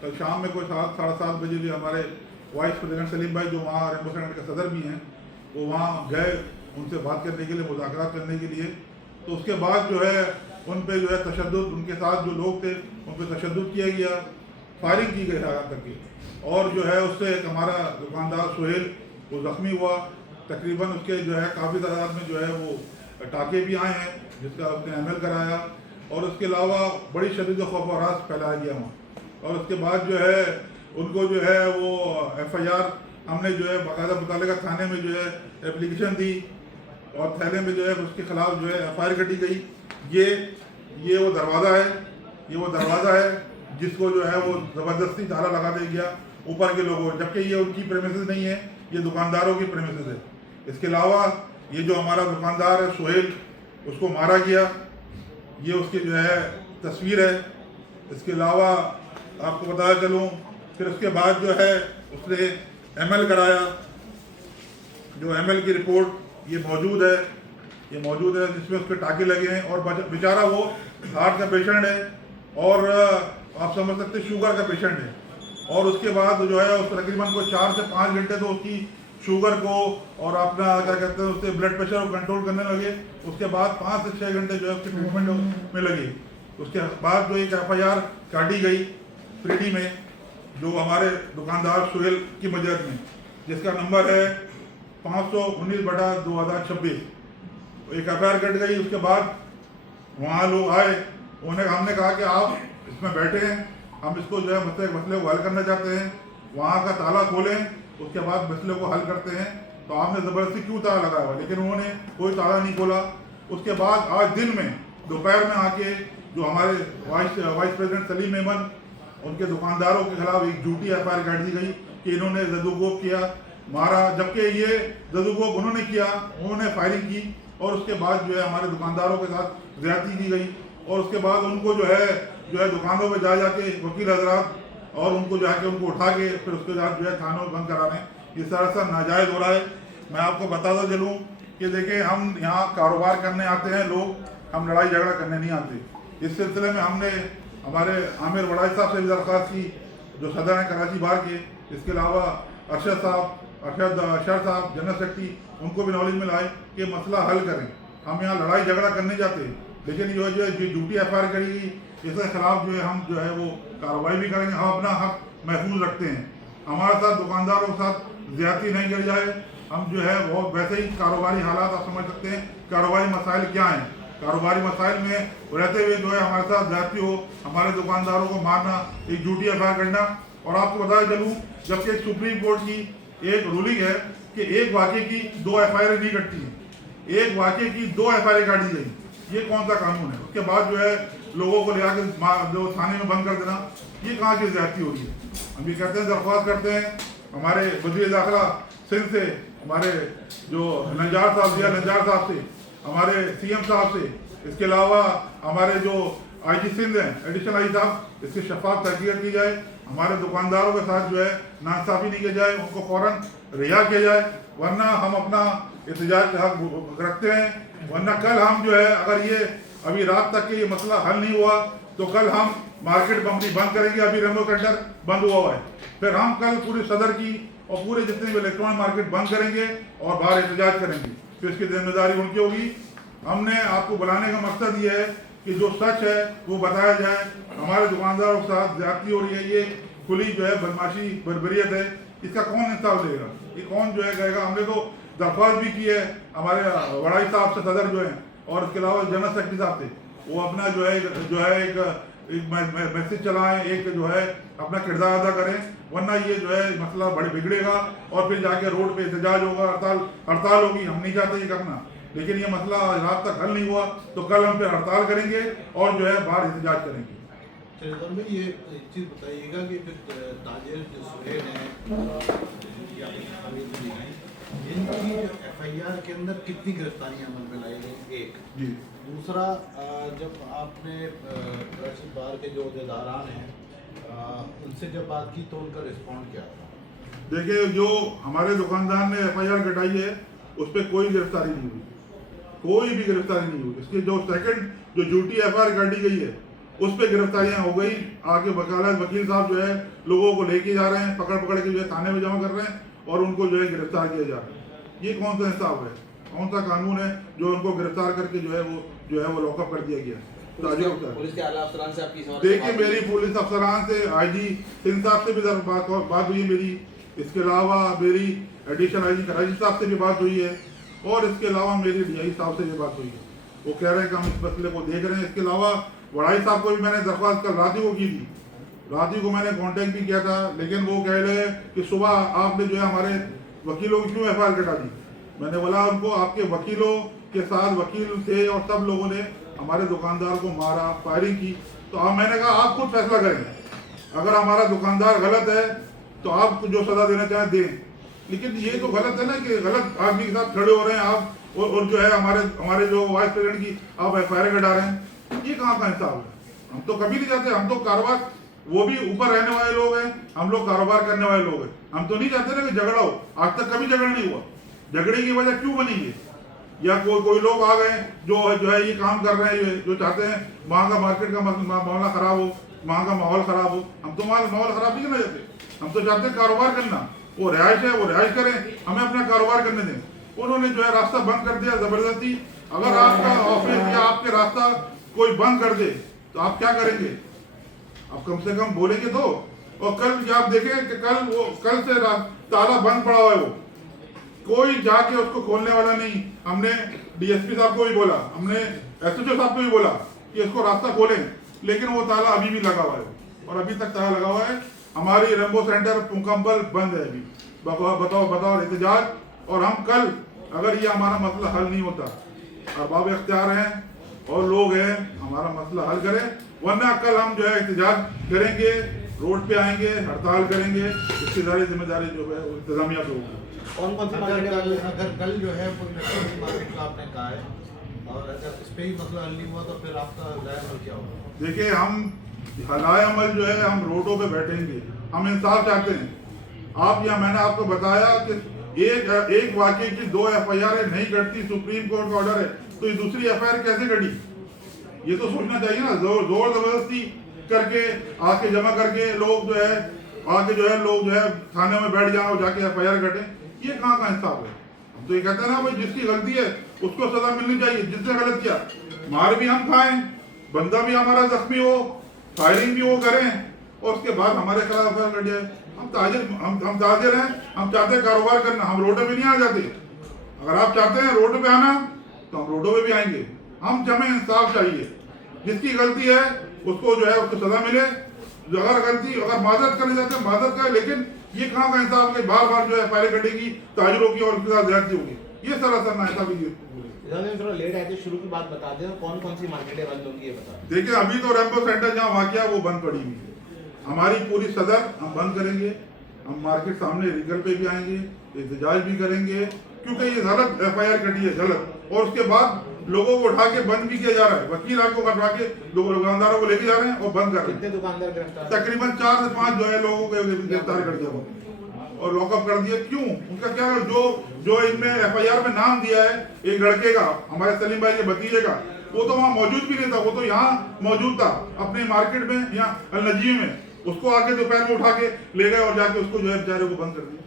कल शाम में कोई 7-7:30 बजे हमारे वाइस प्रेसिडेंट सलीम भाई जो वहाँ रेनबो सेनेट के सदर भी हैं वो वहाँ गए उनसे बात करने के लिए, मुज़ाकरात करने के लिए। तो उसके बाद जो है उन पे जो है तशद्दुद, उनके साथ जो लोग थे उन पे तशद्दुद किया गया, फायरिंग की गई यहाँ तक की। और जो है उससे एक हमारा दुकानदार सुहेल वो ज़ख्मी हुआ। तकरीबन उसके जो है काफ़ी तादाद में जो है वो टाके भी आए हैं जिसका उसने अमल कराया। और उसके अलावा बड़ी शदीद खौफ और रास फैलाया गया वहाँ। और उसके बाद जो है उनको जो है वो FIR हमने जो है बाकायदा मुतालिका थाने में जो है एप्लीकेशन दी और थाने में जो है उसके खिलाफ जो है FIR कटी गई। ये वो दरवाज़ा है, ये वो दरवाज़ा है जिसको जो है वो ज़बरदस्ती ताला लगा दिया गया ऊपर के लोगों, जबकि ये उनकी प्रेमिसेस नहीं है, ये दुकानदारों की प्रेमिसेस है। इसके अलावा ये जो हमारा दुकानदार है सुहेल, उसको मारा गया, ये उसकी जो है तस्वीर है। इसके अलावा आपको बताया चलूँ, फिर उसके बाद जो है उसने ML कराया, जो ML की रिपोर्ट ये मौजूद है जिसमें उसके टाके लगे हैं। और बेचारा वो हार्ट का पेशेंट है और आप समझ सकते शुगर का पेशेंट है। और उसके बाद जो है उस तकरीबन को 4 से 5 घंटे तो उसकी शुगर को और अपना क्या कहते हैं उससे ब्लड प्रेशर को कंट्रोल करने लगे। उसके बाद 5 से 6 घंटे जो है उसके ट्रीटमेंट में लगे। उसके बाद जो एक FIR काटी गई फ्रीडी में जो हमारे दुकानदार सुहेल की मदद में, जिसका नंबर है 519/2026। एक FIR कट गई। उसके बाद वहाँ लोग आए, हमने कहा कि आप इसमें बैठे हैं, हम इसको जो है मसले को हल करना चाहते हैं, वहाँ का ताला खोलें, उसके बाद मसले को हल करते हैं। तो आपने ज़बरदस्ती क्यों ताला लगाया हुआ, लेकिन उन्होंने कोई ताला नहीं खोला। उसके बाद आज दिन में दोपहर में आके जो हमारे वाइस प्रेसिडेंट सलीम मेमन, उनके दुकानदारों के खिलाफ एक झूठी FIR काट दी गई कि इन्होंने जदुगोब किया, मारा, जबकि ये जदुगोब उन्होंने किया, उन्होंने फायरिंग की। और उसके बाद जो है हमारे दुकानदारों के साथ ज़्यादती की गई। और उसके बाद उनको जो है दुकानों पर जा जाके वकील हजरात और उनको जाके उनको उठा के फिर उसके बाद जो है थानों में बंद करा रहे हैं। ये सारा नाजायज़ हो रहा है। मैं आपको बताता चलूँ कि देखिए, हम यहाँ कारोबार करने आते हैं लोग, हम लड़ाई झगड़ा करने नहीं आते। इस सिलसिले में हमने हमारे आमिर वड़ाई साहब से भी दरख्वास्त की जो सदर हैं कराची बार के। इसके अलावा अरशद साहब जनरल सेक्रेटरी, उनको भी नॉलेज में लाए कि मसला हल करें। हम यहाँ लड़ाई झगड़ा करने जाते हैं, लेकिन ये जो है झूठी FIR करेगी इसके खिलाफ जो है हम जो है वो कार्रवाई भी करेंगे। हम अपना हक महफूज रखते हैं, हमारे साथ दुकानदारों के साथ ज्यादती नहीं कर जाए। हम जो है वो वैसे ही कारोबारी हालात आप समझ सकते हैं, कारोबारी मसाइल क्या हैं। कारोबारी मसाइल में रहते हुए जो है हमारे साथ ज्यादती हो, हमारे दुकानदारों को मारना, एक झूठी FIR करना। और आपको बताया चलूँ, जबकि सुप्रीम कोर्ट की एक रूलिंग है कि एक वाक़े की 2 FIR नहीं कटती हैं, एक वाक़े की 2 FIR काटी गई, ये कौन सा कानून है। उसके बाद जो है लोगों को ले आकर जो थाने में बंद कर देना, ये कहाँ की ज्यादती हो रही है। हम ये कहते हैं, दरख्वास्त करते हैं हमारे वज़ीर दाखिला सिंध से, हमारे जो नंजार साहब से, हमारे CM साहब से, इसके अलावा हमारे जो IG सिंध हैं एडिशनल IG साहब, इसकी शफाफ तहकीक़त की जाए। हमारे दुकानदारों के साथ जो है नाइंसाफ़ी नहीं की जाए, उनको फ़ौरन रिहा किया जाए, वरना हम अपना एहतजाज का हक रखते हैं। वरना कल हम जो है, अगर ये अभी रात तक के ये मसला हल नहीं हुआ तो कल हम मार्केट कंपनी बंद करेंगे। अभी रेमो सेंटर बंद हुआ है, फिर हम कल पूरे सदर की और पूरे जितने भी इलेक्ट्रॉनिक मार्केट बंद करेंगे और बाहर एहतजाज करेंगे, तो इसकी जिम्मेदारी उनकी होगी। हमने आपको बुलाने का मकसद ये है कि जो सच है वो बताया जाए। हमारे दुकानदारों के साथ ज्यादती हो रही है, ये खुली जो है बदमाशी बर्बरियत है, इसका कौन इंसाफ देगा, ये कौन जो है कहेगा। हमने तो दरख्वास्त भी की है हमारे वड़ाई साहब से, सदर जो है, और इसके अलावा जनरल सेक्रेटरी साहब से, वो अपना जो है एक मैसेज चलाएं, एक जो है अपना किरदार अदा करें, वरना ये जो है मसला बड़े बिगड़ेगा और फिर जाके रोड पे एहतजाज होगा, हड़ताल होगी। हम नहीं चाहते ये करना, लेकिन ये मसला रात तक हल नहीं हुआ तो कल हम फिर हड़ताल करेंगे और जो है बाहर एहतजाज करेंगे। सर भाई, ये एक चीज़ बताइएगा कि फिर ताजिर जो सुहेल हैं इनकी FIR के अंदर कितनी गिरफ्तारियां अमल में लाई गई, एक जी। दूसरा, जब आपने कराची बार के जो अहदेदारान हैं उनसे जब बात की तो उनका रिस्पॉन्ड क्या था? देखिए, जो हमारे दुकानदार ने FIR कटाई है उस पर कोई गिरफ्तारी नहीं हुई, कोई भी गिरफ्तारी नहीं हुई। इसकी जो सेकंड जो झूठी FIR काटी गई है उस पर गिरफ्तारियां हो गई। आगे वकील साहब जो है लोगों को लेके जा रहे हैं, पकड़ पकड़ के जो है थाने में जमा कर रहे हैं और उनको जो है गिरफ्तार किया जा रहा है। ये कौन सा इंसाफ है, कौन सा कानून है जो उनको गिरफ्तार करके जो है वो लॉकअप कर दिया गया। पुलिस के आला अफसरान से आपकी देखिए मेरी पुलिस अफसरान से आईजी सिंह साहब से भी बात हुई है मेरी, इसके अलावा मेरी एडिशनल आईजी कराची साहब से भी बात हुई है और इसके अलावा मेरी डीआई साहब से भी बात हुई है। वो कह रहे हैं कि हम इस मसले को देख रहे हैं। इसके अलावा वड़ाई साहब को भी मैंने दरख्वास्त कल रात ही को की थी, रात ही को मैंने कांटेक्ट भी किया था, लेकिन वो कह रहे हैं कि सुबह आपने जो है हमारे वकीलों की क्यों एफआईआर कटा दी। मैंने बोला उनको आपके वकीलों के साथ वकील थे और सब लोगों ने हमारे दुकानदार को मारा, फायरिंग की। तो अब मैंने कहा आप खुद फैसला करें, अगर हमारा दुकानदार गलत है तो आप जो सजा देना चाहें दें, लेकिन ये तो गलत है ना कि गलत आदमी के साथ खड़े हो रहे हैं आप और जो है हमारे जो वाइस प्रेसिडेंट की आप एफआईआर कटा रहे हैं। ये कहाँ का इंसाफ है। हम तो कभी नहीं चाहते, हम तो कारोबार, वो भी ऊपर रहने वाले लोग हैं, हम लोग कारोबार करने वाले लोग हैं, हम तो नहीं चाहते ना कि झगड़ा हो। आज तक कभी झगड़ा नहीं हुआ, झगड़े की वजह क्यों बनी है, या कोई लोग आ गए जो है ये काम कर रहे हैं, जो चाहते हैं वहाँ का मार्केट का मामला खराब हो, वहाँ का माहौल खराब हो। हम तो माहौल खराब नहीं करना चाहते, हम तो चाहते हैं कारोबार करना। वो रिहाइश है, वो रिहाइश करें, हमें अपना कारोबार करने दें। उन्होंने जो है रास्ता बंद कर दिया जबरदस्ती। अगर आपका ऑफिस या आपके रास्ता कोई बंद कर दे तो आप क्या करेंगे, आप कम से कम बोलेंगे तो। और कल आप देखें कि कल से ताला बंद पड़ा हुआ है, वो कोई जाके उसको खोलने वाला नहीं। हमने डीएसपी साहब को भी बोला, हमने एसएचओ साहब को भी बोला कि इसको रास्ता खोलें, लेकिन वो ताला अभी भी लगा हुआ है और अभी तक ताला लगा हुआ है। हमारी रेम्बो सेंटर मुकम्मल बंद है अभी। बताओ एहतजाज। और हम कल अगर ये हमारा मसला हल नहीं होता, अरबाब इख्तियार हैं और लोग हैं, हमारा मसला हल करें, वरना कल हम जो है एहतजाज करेंगे, रोड पे आएंगे, हड़ताल करेंगे। इसकी सारी जिम्मेदारी जो है इंतजामिया पे होगी। कौन सी अगर कल जो है मार्केट का आपने कहा है और अगर इस पे ही मसला हल नहीं हुआ तो फिर आपका राय अमल क्या होगा? देखिए हम हलाए अमल जो है हम रोडों पे बैठेंगे, हम इंसाफ चाहते हैं। आप या मैंने आपको बताया कि एक वाकये की 2 एफआईआर नहीं कटती, सुप्रीम कोर्ट का ऑर्डर है, तो ये दूसरी एफआईआर कैसे कटी? ये तो सोचना चाहिए ना। जोर जबरदस्ती करके आके जमा करके लोग जो है थाने में बैठ जाओ, जाके एफआईआर कटे, ये कहाँ का इंसाफ है। हम तो ये कहते हैं ना भाई जिसकी गलती है उसको सजा मिलनी चाहिए, जिसने गलत किया। मार भी हम खाएं, बंदा भी हमारा जख्मी हो, फायरिंग भी वो करें और उसके बाद हमारे खिलाफ एफआईआर कट जाए। हम ताजिर हैं, हम चाहते हैं कारोबार करना, हम रोडों पे नहीं आ जाते। अगर आप चाहते हैं रोड पे आना तो हम रोडों पे भी आएंगे। हम हमें इंसाफ चाहिए, जिसकी गलती है उसको जो है उसको सजा मिले। अगर माजरत करने जाते हैं माजरत करें, लेकिन ये कहाँ का इंसाफ है बार बार जो है एफआईआर कटेगी, ताजिरों की और उसके साथ ज्यादती होगी। ये सरासर ना इंसाफी थोड़ा लेट आए थे, शुरू की बात बता दें, कौन सी मार्केटें बंद होंगी ये बता दें। देखिए अभी तो रेम्बो सेंटर जहाँ वाकया वो बंद पड़ी हुई है। हमारी पूरी सदर हम बंद करेंगे, हम मार्केट सामने रीगल पे भी आएंगे, एहतजाज भी करेंगे, क्योंकि ये गलत एफआईआर कटी है, गलत। और उसके बाद लोगों को उठा के बंद भी किया जा रहा है, वकील आपको उठा के दुकानदारों को लेके जा रहे हैं और बंद कर रहे हैं। कितने दुकानदार गिरफ्तार? तकरीबन 4 से 5 जो है लोगों को गिरफ्तार कर दिया और लॉकअप कर दिया। क्यों? उनका क्या जो इनमें एफआईआर में नाम दिया है एक लड़के का, हमारे सलीम भाई के भतीजे का, वो तो वहाँ मौजूद भी नहीं था, वो तो यहाँ मौजूद था अपने मार्केट में, यहाँ अल नजीम में। उसको आके दोपहर में उठा के ले गए और जाके उसको जो है बेचारे को बंद कर दिया।